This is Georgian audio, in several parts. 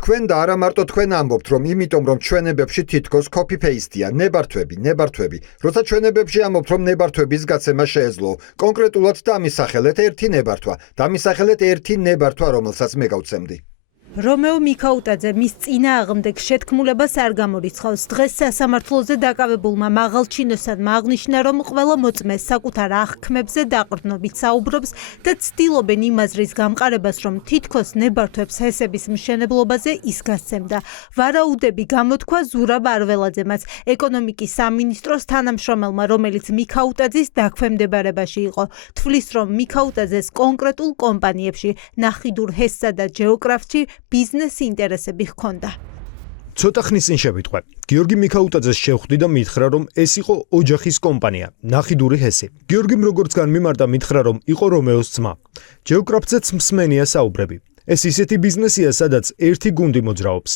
თქვენ და არა მარტო თქვენ ამბობთ, რომ იმიტომ რომ ჩვენებებში თითქოს copy-paste-ია, ნებართვები. როცა ჩვენებებში ამბობთ, რომ ნებართვების გაცემა შეეძლო, კონკრეტულად დამისახელეთ ერთი ნებართვა, დამისახელეთ ერთი ნებართვა, რომელსაც მე გავცემდი. რომეო მიქაუტაძე მის წინააღმდეგ შეთქმულებას არ გამორიცხავს. დღეს სასამართლოზე დაკავებულმა მაღალჩინოსანმა აღნიშნა, რომ ყველა მოწმეს საკუთარ აღქმებზე დაყრდნობით საუბრობს და ცდილობენ იმ აზრის გამყარებას, რომ თითქოს ნებართვებს ჰესების მშენებლობაზე ის გასცემდა. ვარაუდები გამოთქვა ზურაბ არველაძემაც, ეკონომიკის სამინისტროს თანამშრომელმა, რომელიც მიქაუტაძის დაქვემდებარებაში იყო. თვლის, რომ მიქაუტაძეს კონკრეტულ კომპანიებში, ნახიდურ ჰესსა და ჯეოკრაფში ბიზნეს ინტერესები ჰქონდა. ცოტა ხნის წინ შევიტყვე. გიორგი მიქაუტაძეს შევხვდი და მითხრა, რომ ეს იყო ოჯახის კომპანია, ნახიდური ჰესი. გიორგიმ როგორც განმიმართა მითხრა, რომ იყო რომეოს ძმა. ჯეოკრაფზეც მსმენია საუბრები. ეს ისეთი ბიზნესია, სადაც ერთი გუნდი მოძრაობს.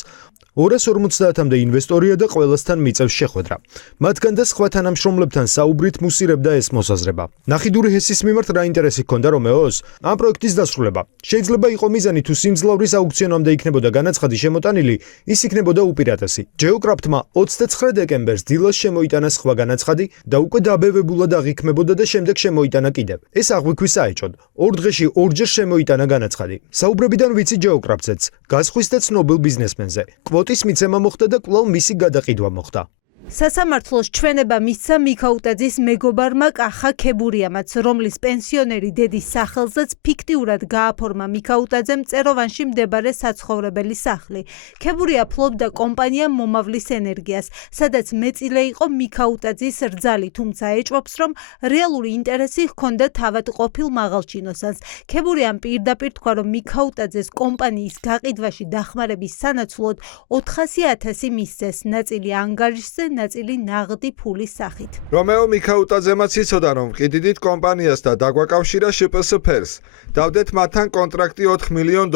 250-მდე ინვესტორია და ყველასთან მიწევს შეხვედრა. მათგან და სხვა თანამშრომლებთან საუბრით მუსირებდა ეს მოსაზრება. ნახიდური ჰესის მიმართ რა ინტერესი ჰქონდა რომეოს? ამ პროექტის დასრულება. შეიძლება იყო მიზანი თუ სიმძლავრის აუქციონამდე იქნებოდა განაცხადი შემოტანილი, ის იქნებოდა უპირატესი. ჯეოკრაფტმა 29 დეკემბერს დილას შემოიტანა სხვა განაცხადი და უკვე დაბევებულად აღიქმებოდა და შემდეგ შემოიტანა კიდევ. ეს აღვიქვი საეჭოდ. 2 დღეში 2-ჯერ შემოიტანა განაცხადი. საუბრებიდან ვიცი ჯეოკრაფტზეც, გასხვის და ცნობილ ბიზნესმენზე. კვოტის მიცემა მოხდა და კვლავ მისი გადაყიდვა მოხდა. სასამართლოს ჩვენება მისცა მიქაუტაძის მეგობარმა კახა ქებურიამაც, რომლის პენსიონერი დედის სახელზეც ფიქტიურად გააფორმა მიქაუტაძემ წეროვანში მდებარე საცხოვრებელი სახლი. ქებურია ფლობდა კომპანია მომავლის ენერგიას, სადაც მეწილე იყო მიქაუტაძის რძალი, თუმცა ეჭვობს, რომ რეალური ინტერესი ჰქონდა თავად ყოფილ მაღალჩინოსანს. ქებურიამ პირდაპირ თქვა, რომ მიქაუტაძეს კომპანიის გაყიდვაში დახმარების სანაცვლოდ 400.000 მისცეს, ნაწილი ანგარიშზე, ნაწილი ნაღდი ფულის სახით. რომეო მიქაუტაძემაც იცოდა, რომ ყიდიდით კომპანიას და დაგვაკავშირა შპს ფერს. დავდეთ მათთან კონტრაქტი $4 მილიონ.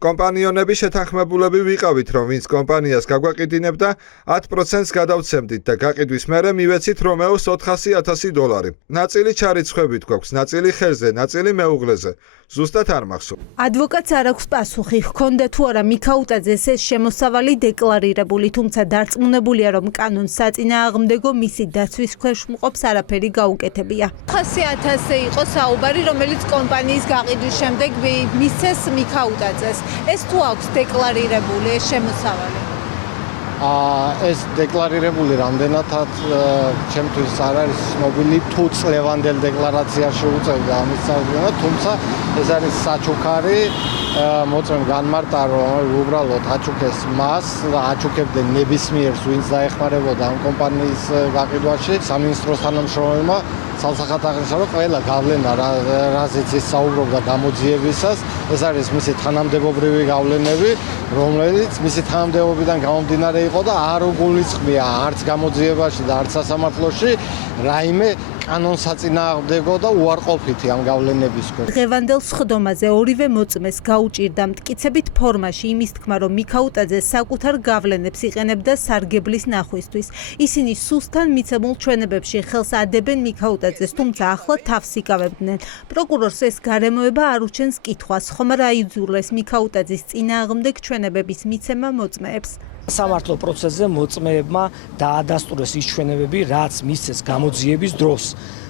კომპანიონები შეთანხმებულები ვიყავით, რომ ვინც კომპანიას გაგვაყიდინებდა 10%-ს გადავცემდით და გაყიდვის მერე მივეცით რომეოს $400,000. ნაწილი ჩარიცხვებით გვაქვს, ნაწილი ხელზე, ნაწილი მეუღლეზე. ზუსტად არ მახსოვს. ადვოკატს არ აქვს პასუხი, ჰქონდა თუ არა მიქაუტაძეს ეს შემოსავალი დეკლარირებული, თუმცა დარწმუნებულია, რომ კანონს საწინააღმდეგო მისი დაცვის ქვეშ მყოფს არაფერი გაუკეთებია. 400.000-ზე იყო საუბარი, რომელიც კომპანიის გაყიდვის შემდეგ მისცეს მიქაუტაძეს. ეს თუ აქვს დეკლარირებული ეს შემოსავალი? ეს დეკლარირებული რამდენადაც ჩემთვის არ არის ცნობილი, თუ წლევანდელ დეკლარაციაში უწევდა ამის საუბარია, თუმცა ეს არის საჩუქარი, მოწმემ განმარტა, რომ უბრალოდ აჩუქეს მას და აჩუქებდნენ ნებისმიერს, ვინც დაეხმარებოდა ამ კომპანიის გაყიდვაში. სამინისტროს თანამშრომელმა ცალსახად აღნიშნა, რომ ყველა გავლენა, რაზეც ის საუბრობდა გამოძიებისას, ეს არის მისი თანამდებობრივი გავლენები, რომელიც მისი თანამდებობიდან გამომდინარე იყო და არ უგულისხმია არც გამოძიებაში და არც სასამართლოში რაიმე კანონსაწინააღმდეგო და უარყოფითი ამ გავლენების ქვეშ. დღევანდელ სხდომაზე ორივე მოწმეს გაუჭირდა მტკიცებით ფორმაში იმის თქმა, რომ მიქაუტაძე საკუთარ გავლენებს იყენებდა სარგებლის ნახვისთვის. ისინი სუსტან მიცემულ ჩვენებებში ხელს ადებენ მიქაუტაძეს, თუმცა ახლა თავს იკავებდნენ. პროკურორს ეს გარემოება არ უჩენს კითხვას, ხომ არ აიძულეს მიქაუტაძის წინააღმდეგ ჩვენებების მიცემა მოწმეებს. სამართლო პროცესზე მოწმეებმა დაადასტურეს ის ჩვენებები, რაც მისცეს გამოძიების დროს.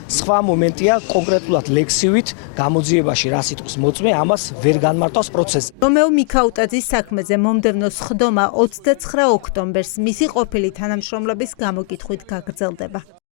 სხვა მომენტია კონკრეტულად ლექსივით გამოძიებაში რა სიტყვის მოწმე ამას ვერ განმარტავს პროცესზე. რომეო მიქაუტაძის საქმეზე მომდევნო სხდომა 29 ოქტომბერს მისი ყოფილი თანამშრომლების გამოკითხვით გაგრძელდება.